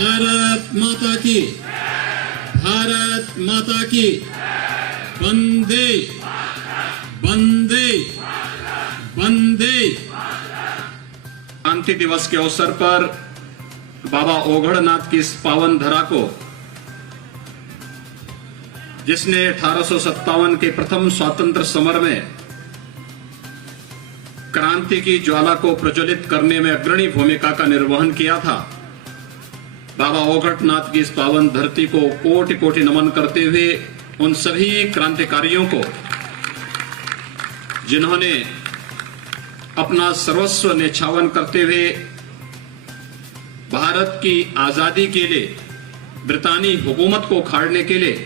भारत माता की, भारत माता की, वंदे वंदे वंदे। क्रांति दिवस के अवसर पर बाबा ओघड़नाथ की इस पावन धरा को, जिसने 1857 के प्रथम स्वतंत्र समर में क्रांति की ज्वाला को प्रज्वलित करने में अग्रणी भूमिका का निर्वहन किया था, बाबा ओघड़नाथ की इस पावन धरती को कोटि कोटि नमन करते हुए उन सभी क्रांतिकारियों को जिन्होंने अपना सर्वस्व न्यौछावर करते हुए भारत की आजादी के लिए, ब्रितानी हुकूमत को उखाड़ने के लिए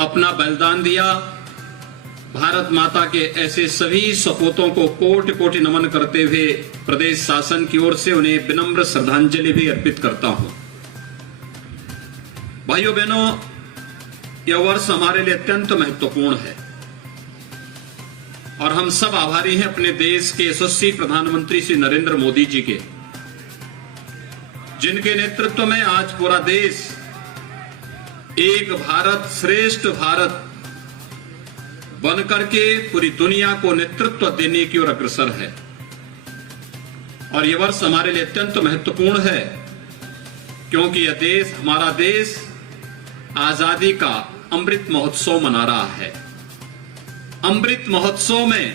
अपना बलिदान दिया, भारत माता के ऐसे सभी सपूतों को कोटि कोटि नमन करते हुए प्रदेश शासन की ओर से उन्हें विनम्र श्रद्धांजलि भी अर्पित करता हूं। भाइयों बहनों, यह वर्ष हमारे लिए अत्यंत महत्वपूर्ण है और हम सब आभारी हैं अपने देश के यशस्वी प्रधानमंत्री श्री नरेंद्र मोदी जी के, जिनके नेतृत्व में आज पूरा देश एक भारत श्रेष्ठ भारत बनकर के पूरी दुनिया को नेतृत्व देने की ओर अग्रसर है। और यह वर्ष हमारे लिए अत्यंत महत्वपूर्ण है क्योंकि यह देश, हमारा देश आजादी का अमृत महोत्सव मना रहा है। अमृत महोत्सव में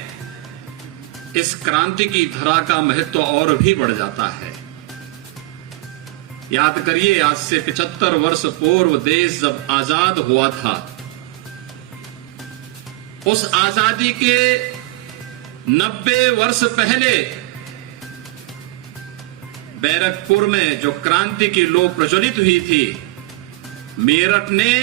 इस क्रांति की धरा का महत्व और भी बढ़ जाता है। याद करिए, आज से 75 वर्ष पूर्व देश जब आजाद हुआ था, उस आजादी के 90 वर्ष पहले बैरकपुर में जो क्रांति की लौ प्रज्वलित हुई थी, मेरठ ने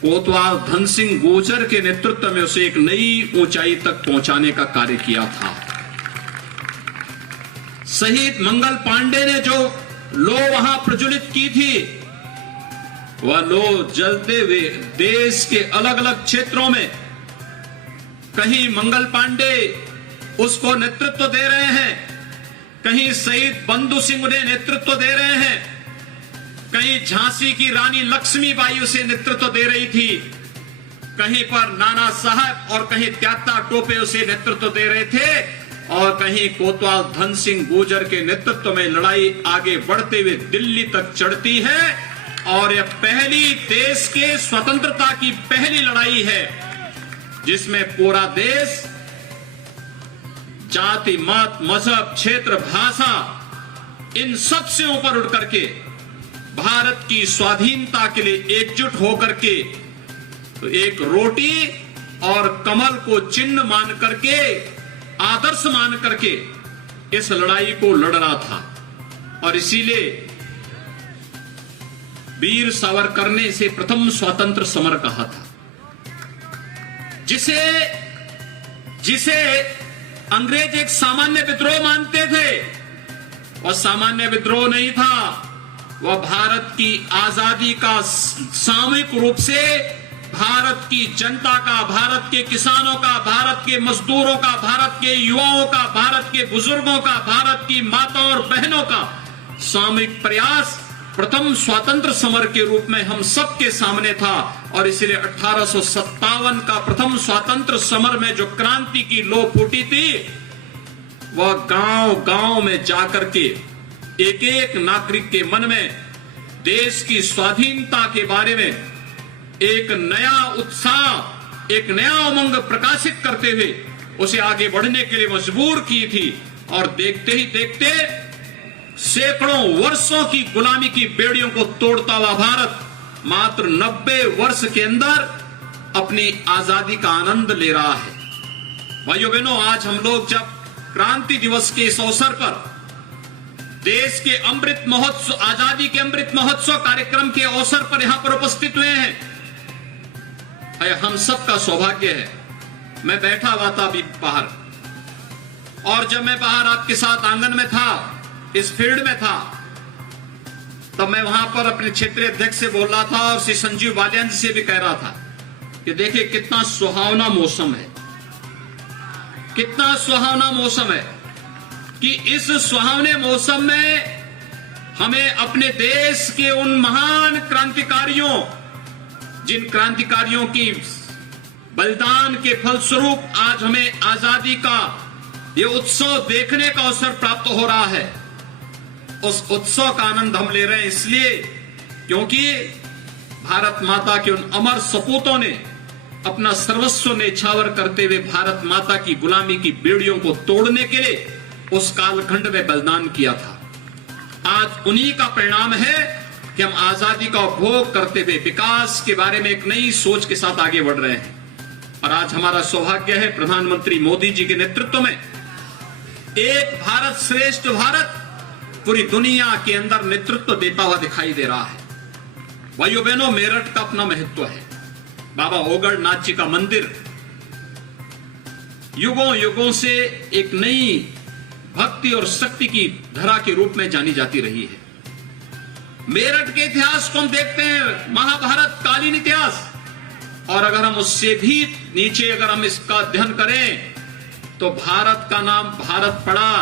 कोतवाल धन सिंह गुर्जर के नेतृत्व में उसे एक नई ऊंचाई तक पहुंचाने का कार्य किया था। शहीद मंगल पांडे ने जो लौ वहां प्रज्वलित की थी, वह लौ जलते हुए देश के अलग अलग क्षेत्रों में, कहीं मंगल पांडे उसको नेतृत्व दे रहे हैं, कहीं शहीद बंधु सिंह ने नेतृत्व दे रहे हैं, कहीं झांसी की रानी लक्ष्मीबाई उसे नेतृत्व दे रही थी, कहीं पर नाना साहब और कहीं त्याता टोपे उसे नेतृत्व दे रहे थे, और कहीं कोतवाल धन सिंह गुर्जर के नेतृत्व में लड़ाई आगे बढ़ते हुए दिल्ली तक चढ़ती है। और यह पहली देश के स्वतंत्रता की पहली लड़ाई है जिसमें पूरा देश जाति, मत, मजहब, क्षेत्र, भाषा, इन सब से ऊपर उठ करके भारत की स्वाधीनता के लिए एकजुट होकर के एक रोटी और कमल को चिन्ह मान करके, आदर्श मान करके इस लड़ाई को लड़ रहा था। और इसीलिए वीर सावरकर ने इसे प्रथम स्वतंत्र समर कहा था, जिसे अंग्रेज एक सामान्य विद्रोह मानते थे। वह सामान्य विद्रोह नहीं था, वह भारत की आजादी का सामूहिक रूप से भारत की जनता का, भारत के किसानों का, भारत के मजदूरों का, भारत के युवाओं का, भारत के बुजुर्गों का, भारत की माताओं और बहनों का सामूहिक प्रयास प्रथम स्वतंत्र समर के रूप में हम सबके सामने था। और इसलिए 1857 का प्रथम स्वतंत्र समर में जो क्रांति की लौ फूटी थी, वह गांव गांव में जाकर के एक एक नागरिक के मन में देश की स्वाधीनता के बारे में एक नया उत्साह, एक नया उमंग प्रकाशित करते हुए उसे आगे बढ़ने के लिए मजबूर की थी। और देखते ही देखते सैकड़ों वर्षों की गुलामी की बेड़ियों को तोड़ता हुआ भारत मात्र 90 वर्ष के अंदर अपनी आजादी का आनंद ले रहा है। भाइयों बहनों, आज हम लोग जब क्रांति दिवस के इस अवसर पर देश के अमृत महोत्सव, आजादी के अमृत महोत्सव कार्यक्रम के अवसर पर यहां पर उपस्थित हुए हैं, हम सबका सौभाग्य है। मैं बैठा हुआ था अभी बाहर, और जब मैं बाहर आपके साथ आंगन में था, इस फील्ड में था, तब मैं वहां पर अपने क्षेत्रीय अध्यक्ष से बोल रहा था और श्री संजीव बालियान जी से भी कह रहा था कि देखिए कितना सुहावना मौसम है, कितना सुहावना मौसम है कि इस सुहावने मौसम में हमें अपने देश के उन महान क्रांतिकारियों, जिन क्रांतिकारियों की बलिदान के फलस्वरूप आज हमें आजादी का ये उत्सव देखने का अवसर प्राप्त हो रहा है, उस उत्सव का आनंद हम ले रहे हैं इसलिए क्योंकि भारत माता के उन अमर सपूतों ने अपना सर्वस्व न्यौछावर करते हुए भारत माता की गुलामी की बेड़ियों को तोड़ने के लिए उस कालखंड में बलिदान किया था। आज उन्हीं का परिणाम है कि हम आजादी का उपभोग करते हुए विकास के बारे में एक नई सोच के साथ आगे बढ़ रहे हैं। और आज हमारा सौभाग्य है प्रधानमंत्री मोदी जी के नेतृत्व में एक भारत श्रेष्ठ भारत पूरी दुनिया के अंदर नेतृत्व देता हुआ दिखाई दे रहा है। भाइयों बहनों, मेरठ का अपना महत्व है। बाबा ओगड़नाथ जी का मंदिर युगों युगों से एक नई भक्ति और शक्ति की धरा के रूप में जानी जाती रही है। मेरठ के इतिहास को हम देखते हैं, महाभारत कालीन इतिहास, और अगर हम उससे भी नीचे अगर हम इसका अध्ययन करें तो भारत का नाम भारत पड़ा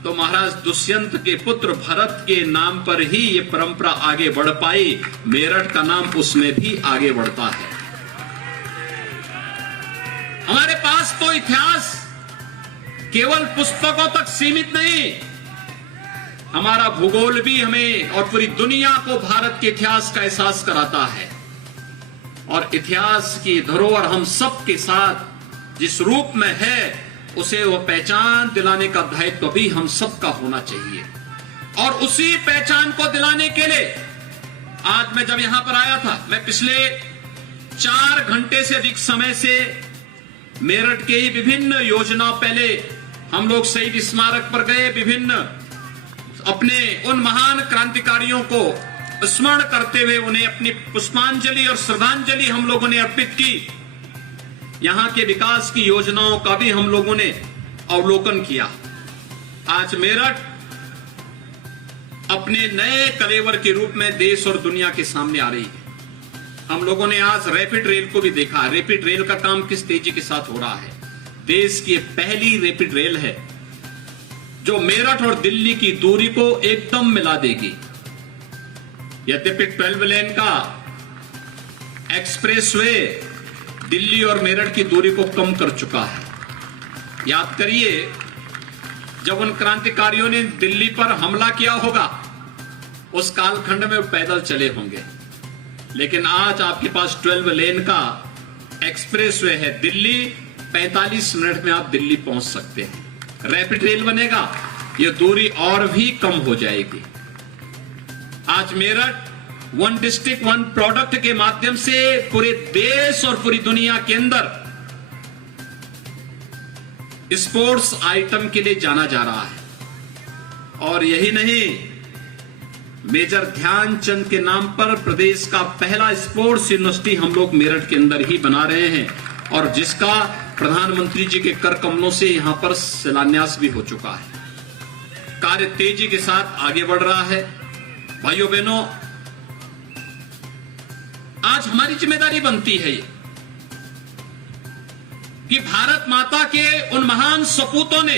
तो महाराज दुष्यंत के पुत्र भरत के नाम पर ही ये परंपरा आगे बढ़ पाई। मेरठ का नाम उसमें भी आगे बढ़ता है। हमारे पास तो इतिहास केवल पुस्तकों तक सीमित नहीं, हमारा भूगोल भी हमें और पूरी दुनिया को भारत के इतिहास का एहसास कराता है। और इतिहास की धरोहर हम सबके साथ जिस रूप में है उसे वो पहचान दिलाने का दायित्व भी हम सबका होना चाहिए। और उसी पहचान को दिलाने के लिए आज मैं जब यहां पर आया था, मैं पिछले 4 घंटे से अधिक समय से मेरठ के ही विभिन्न योजना, पहले हम लोग शहीद स्मारक पर गए, विभिन्न अपने उन महान क्रांतिकारियों को स्मरण करते हुए उन्हें अपनी पुष्पांजलि और श्रद्धांजलि हम लोगों ने अर्पित की। यहां के विकास की योजनाओं का भी हम लोगों ने अवलोकन किया। आज मेरठ अपने नए कलेवर के रूप में देश और दुनिया के सामने आ रही है। हम लोगों ने आज रैपिड रेल को भी देखा। रैपिड रेल का काम किस तेजी के साथ हो रहा है। देश की पहली रैपिड रेल है जो मेरठ और दिल्ली की दूरी को एकदम मिला देगी। यद्यपि 12 लेन का एक्सप्रेसवे दिल्ली और मेरठ की दूरी को कम कर चुका है। याद करिए, जब उन क्रांतिकारियों ने दिल्ली पर हमला किया होगा उस कालखंड में वो पैदल चले होंगे, लेकिन आज आपके पास 12 लेन का एक्सप्रेसवे है। दिल्ली 45 मिनट में आप दिल्ली पहुंच सकते हैं। रैपिड रेल बनेगा, ये दूरी और भी कम हो जाएगी। आज Meerut one district one product के माध्यम से पूरे देश और पूरी दुनिया के अंदर स्पोर्ट्स आइटम के लिए जाना जा रहा है। और यही नहीं, मेजर ध्यानचंद के नाम पर प्रदेश का पहला स्पोर्ट्स यूनिवर्सिटी हम लोग मेरठ के अंदर ही बना रहे हैं, और जिसका प्रधानमंत्री जी के कर कमलों से यहां पर शिलान्यास भी हो चुका है। कार्य तेजी के साथ आगे बढ़ रहा है। भाइयों बहनों, आज हमारी जिम्मेदारी बनती है ये कि भारत माता के उन महान सपूतों ने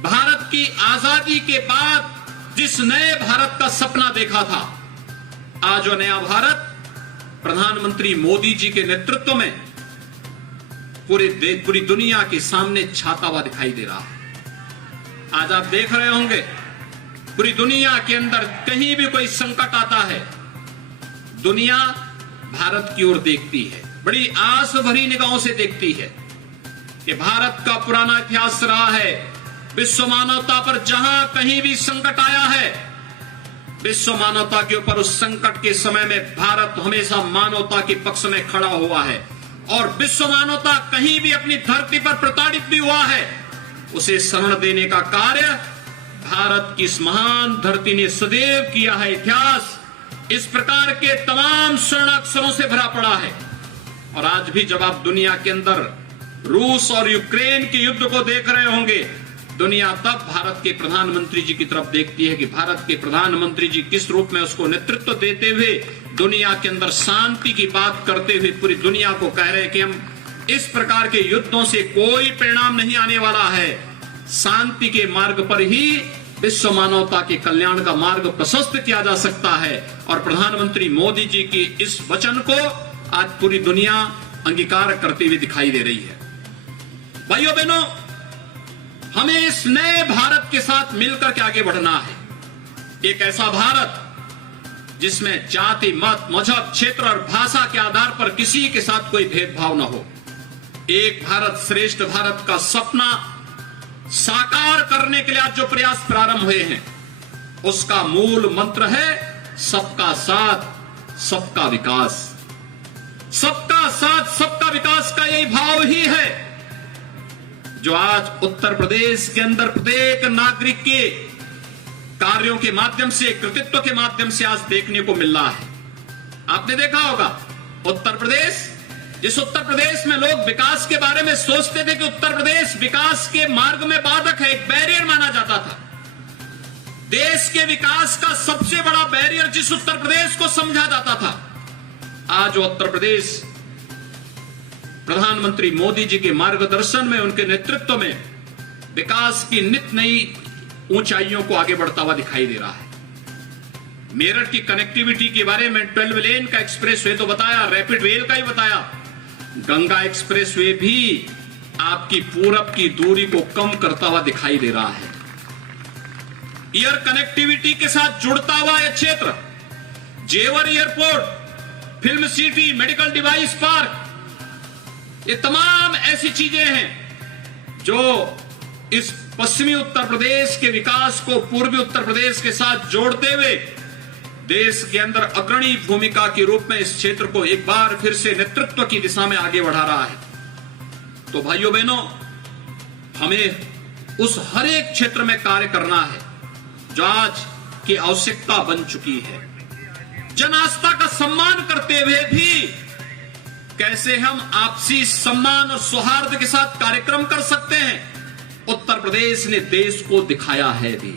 भारत की आजादी के बाद जिस नए भारत का सपना देखा था, आज वो नया भारत प्रधानमंत्री मोदी जी के नेतृत्व में पूरी दुनिया के सामने छाता हुआ दिखाई दे रहा है। आज आप देख रहे होंगे पूरी दुनिया के अंदर कहीं भी कोई संकट आता है, दुनिया भारत की ओर देखती है, बड़ी आस भरी निगाहों से देखती है कि भारत का पुराना इतिहास रहा है। विश्व मानवता पर जहां कहीं भी संकट आया है, विश्व मानवता के ऊपर उस संकट के समय में भारत हमेशा मानवता के पक्ष में खड़ा हुआ है। और विश्व मानवता कहीं भी अपनी धरती पर प्रताड़ित भी हुआ है, उसे शरण देने का कार्य भारत की इस महान धरती ने सदैव किया है। इतिहास इस प्रकार के तमाम स्वर्णाक्षरों से भरा पड़ा है। और आज भी जब आप दुनिया के अंदर रूस और यूक्रेन के युद्ध को देख रहे होंगे, दुनिया तब भारत के प्रधानमंत्री जी की तरफ देखती है कि भारत के प्रधानमंत्री जी किस रूप में उसको नेतृत्व देते हुए दुनिया के अंदर शांति की बात करते हुए पूरी दुनिया को कह रहे हैं कि हम इस प्रकार के युद्धों से कोई परिणाम नहीं आने वाला है, शांति के मार्ग पर ही विश्व मानवता के कल्याण का मार्ग प्रशस्त किया जा सकता है। और प्रधानमंत्री मोदी जी की इस वचन को आज पूरी दुनिया अंगीकार करते हुए दिखाई दे रही है। भाइयों बहनों, हमें इस नए भारत के साथ मिलकर के आगे बढ़ना है। एक ऐसा भारत जिसमें जाति, मत, मजहब, क्षेत्र और भाषा के आधार पर किसी के साथ कोई भेदभाव न हो। एक भारत श्रेष्ठ भारत का सपना साकार करने के लिए आज जो प्रयास प्रारंभ हुए हैं, उसका मूल मंत्र है सबका साथ, सबका विकास। सबका साथ, सबका विकास का यही भाव ही है जो आज उत्तर प्रदेश के अंदर प्रत्येक नागरिक के कार्यों के माध्यम से, कृतित्व के माध्यम से आज देखने को मिल रहा है। आपने देखा होगा उत्तर प्रदेश, जिस उत्तर प्रदेश में लोग विकास के बारे में सोचते थे कि उत्तर प्रदेश विकास के मार्ग में बाधक है, एक बैरियर माना जाता था। देश के विकास का सबसे बड़ा बैरियर जिस उत्तर प्रदेश को समझा जाता था, आज उत्तर प्रदेश प्रधानमंत्री मोदी जी के मार्गदर्शन में, उनके नेतृत्व में विकास की नित नई ऊंचाइयों को आगे बढ़ता हुआ दिखाई दे रहा है। मेरठ की कनेक्टिविटी के बारे में 12 लेन का एक्सप्रेस वे तो बताया, रैपिड रेल का ही बताया, गंगा एक्सप्रेस वे भी आपकी पूरब की दूरी को कम करता हुआ दिखाई दे रहा है। एयर कनेक्टिविटी के साथ जुड़ता हुआ यह क्षेत्र, जेवर airport, film city, medical device park, ये तमाम ऐसी चीजें हैं जो इस पश्चिमी उत्तर प्रदेश के विकास को पूर्वी उत्तर प्रदेश के साथ जोड़ते हुए देश के अंदर अग्रणी भूमिका के रूप में इस क्षेत्र को एक बार फिर से नेतृत्व की दिशा में आगे बढ़ा रहा है। तो भाइयों बहनों, हमें उस हर एक क्षेत्र में कार्य करना है जो आज की आवश्यकता बन चुकी है। जन आस्था का सम्मान करते हुए भी कैसे हम आपसी सम्मान और सौहार्द के साथ कार्यक्रम कर सकते हैं, उत्तर प्रदेश ने देश को दिखाया है भी।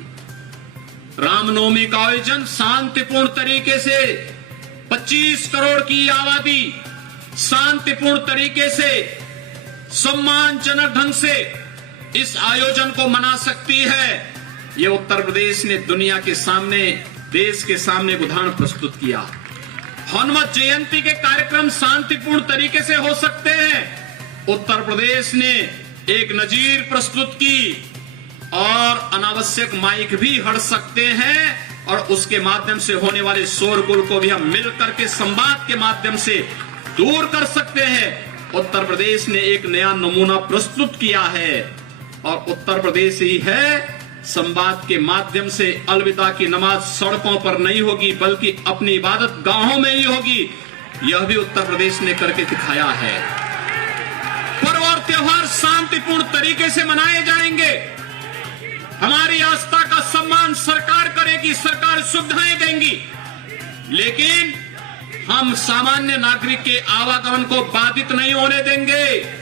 रामनवमी का आयोजन शांतिपूर्ण तरीके से, 25 करोड़ की आबादी शांतिपूर्ण तरीके से, सम्मानजनक ढंग से इस आयोजन को मना सकती है। यह उत्तर प्रदेश ने दुनिया के सामने, देश के सामने उदाहरण प्रस्तुत किया। हनुमत जयंती के कार्यक्रम शांतिपूर्ण तरीके से हो सकते हैं। उत्तर प्रदेश ने एक नजीर प्रस्तुत की और अनावश्यक माइक भी हट सकते हैं और उसके माध्यम से होने वाले शोरगुल को भी हम मिलकर के संवाद के माध्यम से दूर कर सकते हैं। उत्तर प्रदेश ने एक नया नमूना प्रस्तुत किया है और उत्तर प्रदेश ही है संवाद के माध्यम से अलविदा की नमाज सड़कों पर नहीं होगी बल्कि अपनी इबादत गांवों में ही होगी। यह भी उत्तर प्रदेश ने करके दिखाया है। पर्व और त्योहार शांतिपूर्ण तरीके से मनाए जाएंगे। हमारी आस्था का सम्मान सरकार करेगी, सरकार सुविधाएं देंगी, लेकिन हम सामान्य नागरिक के आवागमन को बाधित नहीं होने देंगे।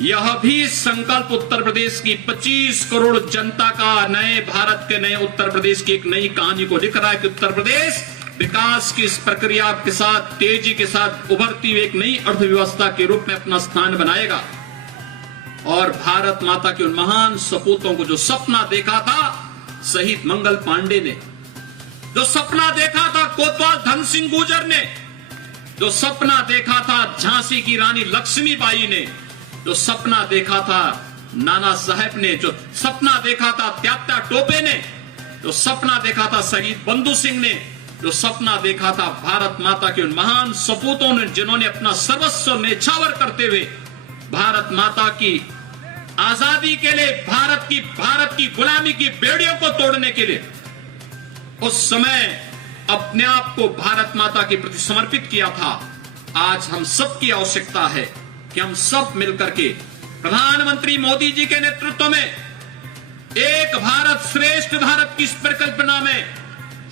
यह भी संकल्प उत्तर प्रदेश की 25 करोड़ जनता का, नए भारत के नए उत्तर प्रदेश की एक नई कहानी को लिख रहा है कि उत्तर प्रदेश विकास की इस प्रक्रिया के साथ, तेजी के साथ उभरती हुई एक नई अर्थव्यवस्था के रूप में अपना स्थान बनाएगा। और भारत माता के उन महान सपूतों को, जो सपना देखा था शहीद मंगल पांडे ने, जो सपना देखा था कोतवाल धन सिंह गुर्जर ने, जो सपना देखा था झांसी की रानी लक्ष्मीबाई ने, जो सपना देखा था नाना साहेब ने, जो सपना देखा था त्यात्या टोपे ने, जो सपना देखा था शहीद बंधु सिंह ने, जो सपना देखा था भारत माता के उन महान सपूतों ने, जिन्होंने अपना सर्वस्व न्यौछावर करते हुए भारत माता की आजादी के लिए, भारत की गुलामी की बेड़ियों को तोड़ने के लिए उस समय अपने आप को भारत माता के प्रति समर्पित किया था। आज हम सबकी आवश्यकता है कि हम सब मिलकर के प्रधानमंत्री मोदी जी के नेतृत्व में एक भारत श्रेष्ठ भारत की इस परिकल्पना में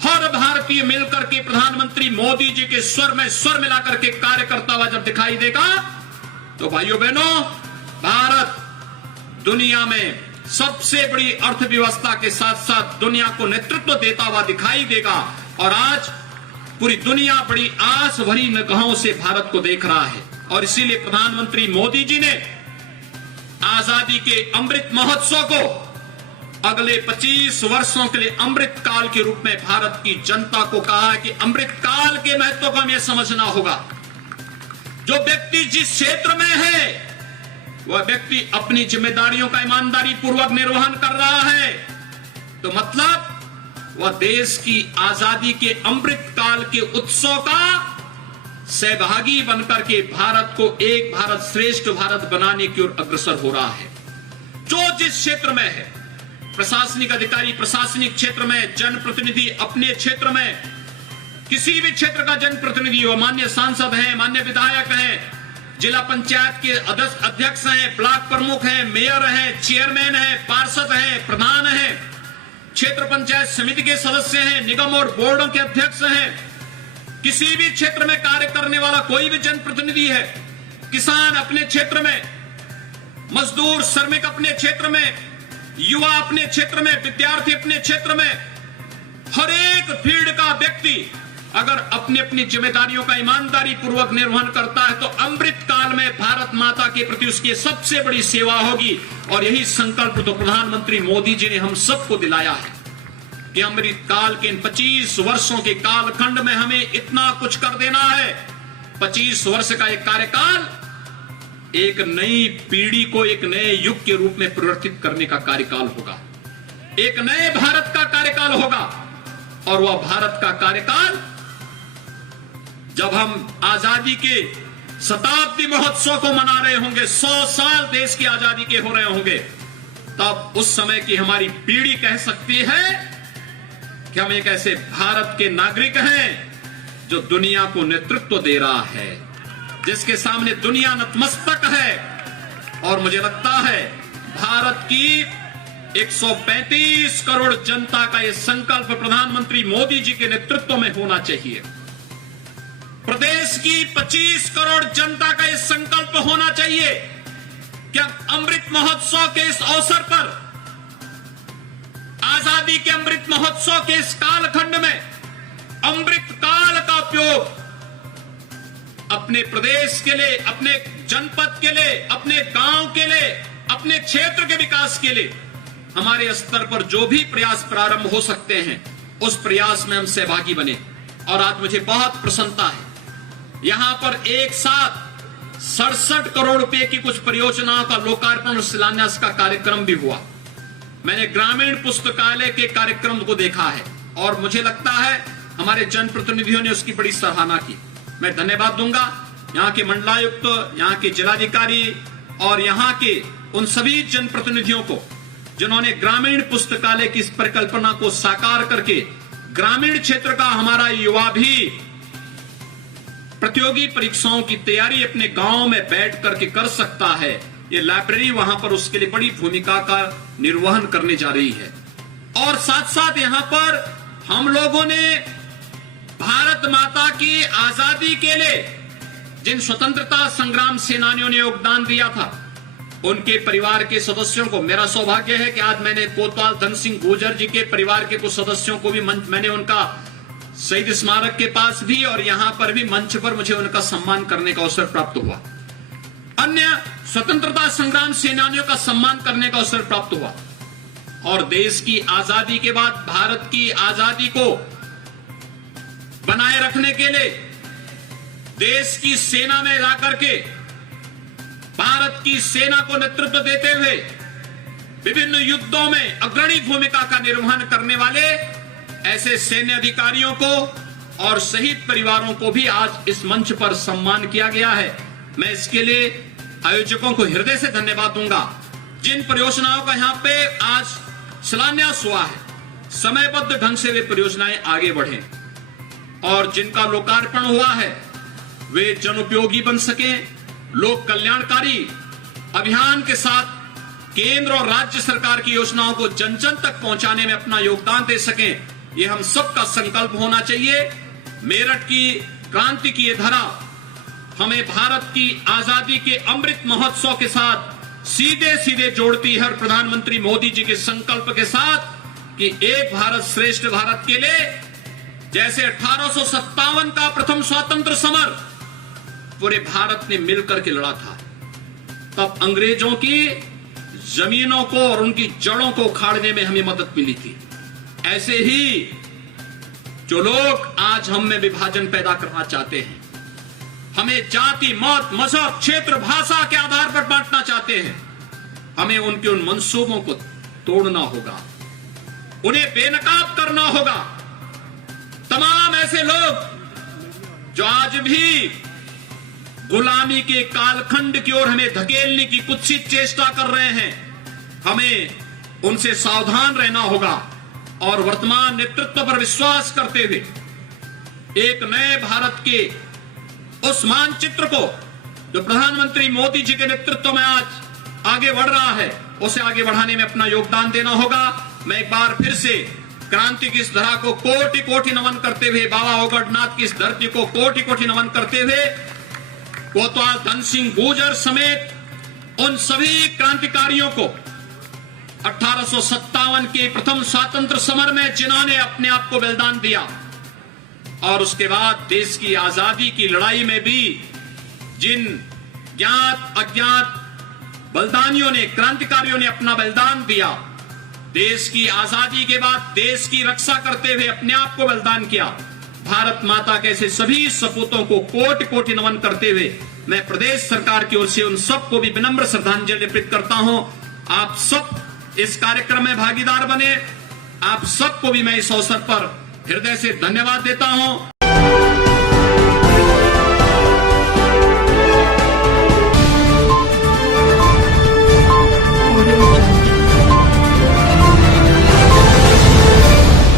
हर भारतीय मिलकर के प्रधानमंत्री मोदी जी के स्वर में स्वर मिलाकर के कार्य करता हुआ जब दिखाई देगा, तो भाइयों बहनों, भारत दुनिया में सबसे बड़ी अर्थव्यवस्था के साथ साथ दुनिया को नेतृत्व देता हुआ दिखाई देगा। और आज पूरी दुनिया बड़ी आस भरी निगाहों से भारत को देख रहा है। और इसीलिए प्रधानमंत्री मोदी जी ने आजादी के अमृत महोत्सव को अगले 25 वर्षों के लिए अमृत काल के रूप में भारत की जनता को कहा है कि अमृत काल के महत्व को हमें समझना होगा। जो व्यक्ति जिस क्षेत्र में है वह व्यक्ति अपनी जिम्मेदारियों का ईमानदारी पूर्वक निर्वहन कर रहा है, तो मतलब वह देश की आजादी के अमृत काल के उत्सव का सहभागी बनकर के भारत को एक भारत श्रेष्ठ भारत बनाने की ओर अग्रसर हो रहा है। जो जिस क्षेत्र में है, प्रशासनिक अधिकारी प्रशासनिक क्षेत्र में, जनप्रतिनिधि अपने क्षेत्र में, किसी भी क्षेत्र का जनप्रतिनिधि हो, माननीय सांसद हैं, माननीय विधायक हैं, जिला पंचायत के अध्यक्ष हैं, ब्लॉक प्रमुख हैं, मेयर हैं, चेयरमैन हैं, पार्षद हैं, प्रधान हैं, क्षेत्र पंचायत समिति के सदस्य हैं, निगम और बोर्डों के अध्यक्ष हैं, किसी भी क्षेत्र में कार्य करने वाला कोई भी जनप्रतिनिधि है, किसान अपने क्षेत्र में, मजदूर श्रमिक अपने क्षेत्र में, युवा अपने क्षेत्र में, विद्यार्थी अपने क्षेत्र में, हर एक फील्ड का व्यक्ति अगर अपनी अपनी जिम्मेदारियों का ईमानदारी पूर्वक निर्वहन करता है तो अमृत काल में भारत माता के प्रति उसकी सबसे बड़ी सेवा होगी। और यही संकल्प तो प्रधानमंत्री मोदी जी ने हम सबको दिलाया है कि अमृत काल के इन 25 वर्षों के कालखंड में हमें इतना कुछ कर देना है। 25 वर्ष का एक कार्यकाल एक नई पीढ़ी को एक नए युग के रूप में परिवर्तित करने का कार्यकाल होगा, एक नए भारत का कार्यकाल होगा। और वह भारत का कार्यकाल जब हम आजादी के शताब्दी महोत्सव को मना रहे होंगे, 100 साल देश की आजादी के हो रहे होंगे, तब उस समय की हमारी पीढ़ी कह सकती है कि हम एक ऐसे भारत के नागरिक हैं जो दुनिया को नेतृत्व दे रहा है, जिसके सामने दुनिया नतमस्तक है। और मुझे लगता है भारत की 135 करोड़ जनता का यह संकल्प प्रधानमंत्री मोदी जी के नेतृत्व में होना चाहिए। प्रदेश की 25 करोड़ जनता का यह संकल्प होना चाहिए कि अमृत महोत्सव के इस अवसर पर, आजादी के अमृत महोत्सव के इस कालखंड में अमृत काल का उपयोग अपने प्रदेश के लिए, अपने जनपद के लिए, अपने गांव के लिए, अपने क्षेत्र के विकास के लिए हमारे स्तर पर जो भी प्रयास प्रारंभ हो सकते हैं उस प्रयास में हम सहभागी बने। और आज मुझे बहुत प्रसन्नता है, यहां पर एक साथ 67 करोड़ रुपए की कुछ परियोजनाओं का लोकार्पण और शिलान्यास का कार्यक्रम भी हुआ। मैंने ग्रामीण पुस्तकालय के कार्यक्रम को देखा है और मुझे लगता है हमारे जनप्रतिनिधियों ने उसकी बड़ी सराहना की। मैं धन्यवाद दूंगा यहाँ के मंडलायुक्त, यहाँ के जिलाधिकारी और यहाँ के उन सभी जनप्रतिनिधियों को जिन्होंने ग्रामीण पुस्तकालय की इस परिकल्पना को साकार करके ग्रामीण क्षेत्र का हमारा युवा भी प्रतियोगी परीक्षाओं की तैयारी अपने गांव में बैठ करके कर सकता है। ये लाइब्रेरी वहां पर उसके लिए बड़ी भूमिका का निर्वहन करने जा रही है। और साथ साथ यहां पर हम लोगों ने भारत माता की आजादी के लिए जिन स्वतंत्रता संग्राम सेनानियों ने योगदान दिया था उनके परिवार के सदस्यों को, मेरा सौभाग्य है कि आज मैंने कोतवाल धन सिंह गुर्जर जी के परिवार के कुछ सदस्यों को भी मैंने उनका शहीद स्मारक के पास भी और यहां पर भी मंच पर मुझे उनका सम्मान करने का अवसर प्राप्त हुआ। अन्य स्वतंत्रता संग्राम सेनानियों का सम्मान करने का अवसर प्राप्त हुआ। और देश की आजादी के बाद भारत की आजादी को बनाए रखने के लिए देश की सेना में जाकर के भारत की सेना को नेतृत्व देते हुए विभिन्न युद्धों में अग्रणी भूमिका का निर्वहन करने वाले ऐसे सैन्य अधिकारियों को और शहीद परिवारों को भी आज इस मंच पर सम्मान किया गया है। मैं इसके लिए आयोजकों को हृदय से धन्यवाद दूंगा। जिन परियोजनाओं का यहाँ पे आज शिलान्यास हुआ है, समयबद्ध ढंग से वे परियोजनाएं आगे बढ़े और जिनका लोकार्पण हुआ है वे जनोपयोगी बन सके, लोक कल्याणकारी अभियान के साथ केंद्र और राज्य सरकार की योजनाओं को जन जन तक पहुंचाने में अपना योगदान दे सकें। ये हम सबका संकल्प होना चाहिए। मेरठ की क्रांति की ये धरा हमें भारत की आजादी के अमृत महोत्सव के साथ सीधे सीधे जोड़ती है और प्रधानमंत्री मोदी जी के संकल्प के साथ कि एक भारत श्रेष्ठ भारत के लिए जैसे 1857 का प्रथम स्वतंत्र समर पूरे भारत ने मिलकर के लड़ा था, तब अंग्रेजों की जमीनों को और उनकी जड़ों को उखाड़ने में हमें मदद मिली थी। ऐसे ही जो लोग आज हम में विभाजन पैदा करना चाहते हैं, हमें जाति, मत, मजहब, क्षेत्र, भाषा के आधार पर बांटना चाहते हैं, हमें उनके उन मंसूबों को तोड़ना होगा, उन्हें बेनकाब करना होगा। तमाम ऐसे लोग जो आज भी गुलामी के कालखंड की ओर हमें धकेलने की कुत्सित चेष्टा कर रहे हैं, हमें उनसे सावधान रहना होगा और वर्तमान नेतृत्व पर विश्वास करते हुए एक नए भारत के उस मानचित्र को जो प्रधानमंत्री मोदी जी के नेतृत्व में आज आगे बढ़ रहा है, उसे आगे बढ़ाने में अपना योगदान देना होगा। मैं एक बार फिर से क्रांति की इस धरा को कोटि कोटि नमन करते हुए, बाबा ओगड़नाथ की इस धरती को कोटि कोटि नमन करते हुए, कोतवाल धन सिंह गुर्जर समेत उन सभी क्रांतिकारियों को 1857 के प्रथम स्वातंत्र समर में जिन्होंने अपने आप को बलिदान दिया और उसके बाद देश की आजादी की लड़ाई में भी जिन ज्ञात अज्ञात बलिदानियों ने, क्रांतिकारियों ने अपना बलिदान दिया, देश की आजादी के बाद देश की रक्षा करते हुए अपने आप को बलिदान किया, भारत माता के ऐसे सभी सपूतों को कोटि कोटि नमन करते हुए मैं प्रदेश सरकार की ओर से उन सबको भी विनम्र श्रद्धांजलि अर्पित करता हूं। आप सब इस कार्यक्रम में भागीदार बने, आप सबको भी मैं इस अवसर पर हृदय से धन्यवाद देता हूं।